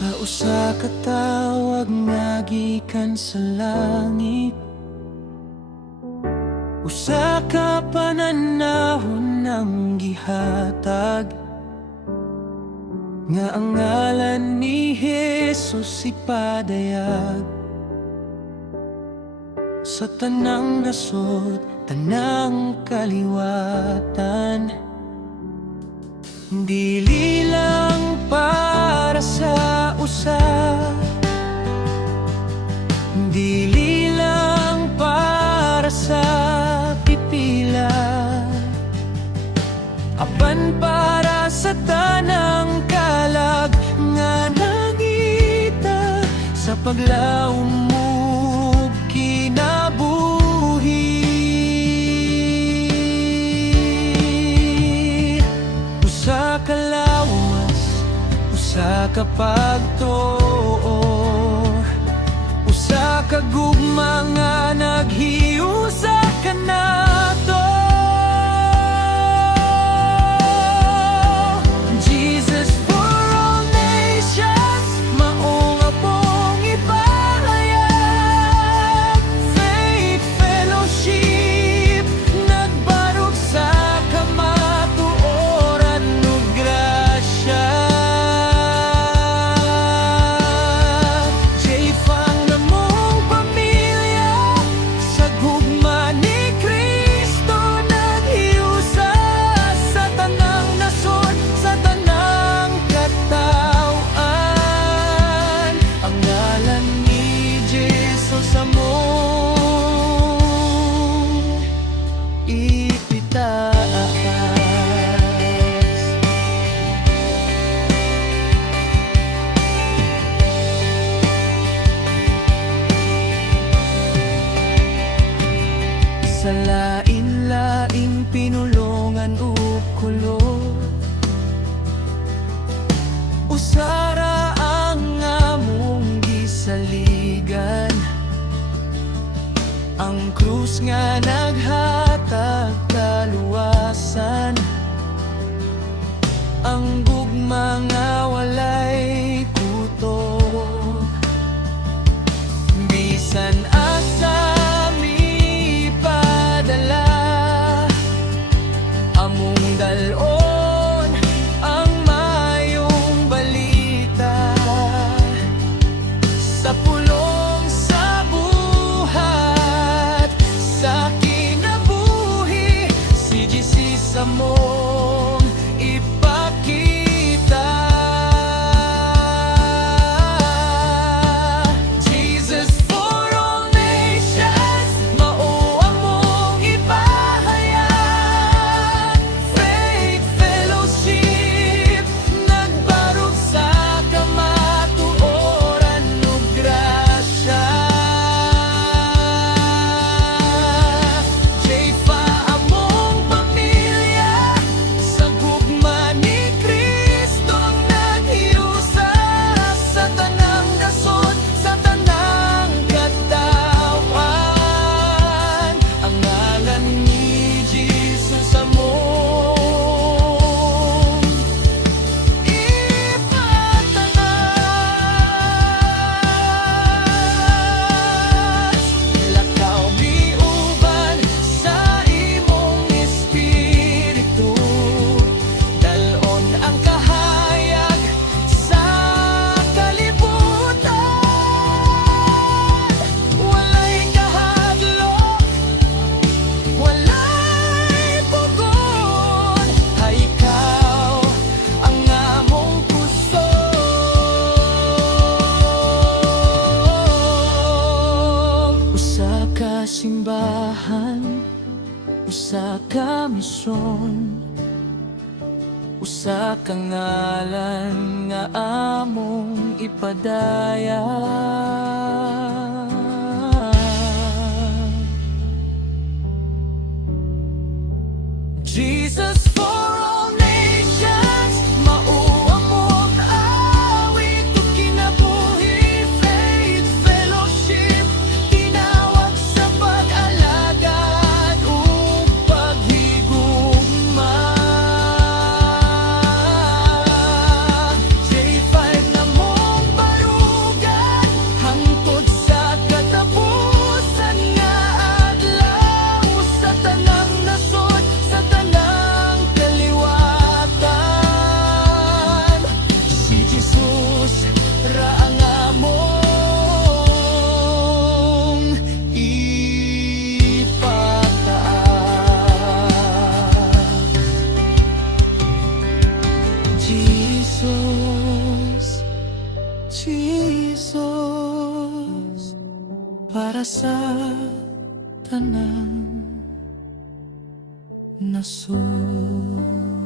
Sa usa ka tawag nga gikan sa langit, usa ka pananahon ang gihatag, nga ang ngalan ni Jesus ipadayag sa tanang nasod, tanang kaliwatan. Dili lang para sa usa, dili lang para sa pipila, apan para sa tanang kalag nga nangita sa paglaom mo kinabuhi. Usa ka lawas, usa ka pagtuo, usa ka gugma nga naghiusa kanato. Jesus for all nations, maong apong ipahayag. Faith fellowship, nagbarog sa kamatuoran ug grasya. J-Fang na mong pamilya, sa gugma ni Cristo naghiusa sa tanang nasod, sa tanang katawan. Ang ngalan ni Jesus among ipitaas. Sa lain-laing pinulongan o kulor, usara ang among gisaligan. Ang krus nga naghatag kaluwasan, ang gugma nga walay kutob. Bisan asa mi padala, among dalon ang mayong balita. Sa pulong sa buhat, sa kinabuhi, si Jesus among ipakita. Jesus for all nations, mao among ipahayag. Faith fellowship, nagbarog sa kamatuoran ug grasya. J-Fa among pamilya, sa gugma ni Cristo naghiusa sa tanang nasod, sa tanang katawan. Ang ngalan ni Jesus among ipataas. Lakaw miuban sa imong espiritu, dalon ang kahayag sa kalibutan. Walay kahadlok, walay pugon, ay ikaw ang among kusog. Usa ka simbahan, usa ka misyon, usa ka ngalan nga among ipadaya. Jesus for all nations, mao among awit ug kinabuhi. Faith fellowship, tinawag sa pag-alagad ug paghigugma. J-Five na mong Jesus para sa tanang nasud.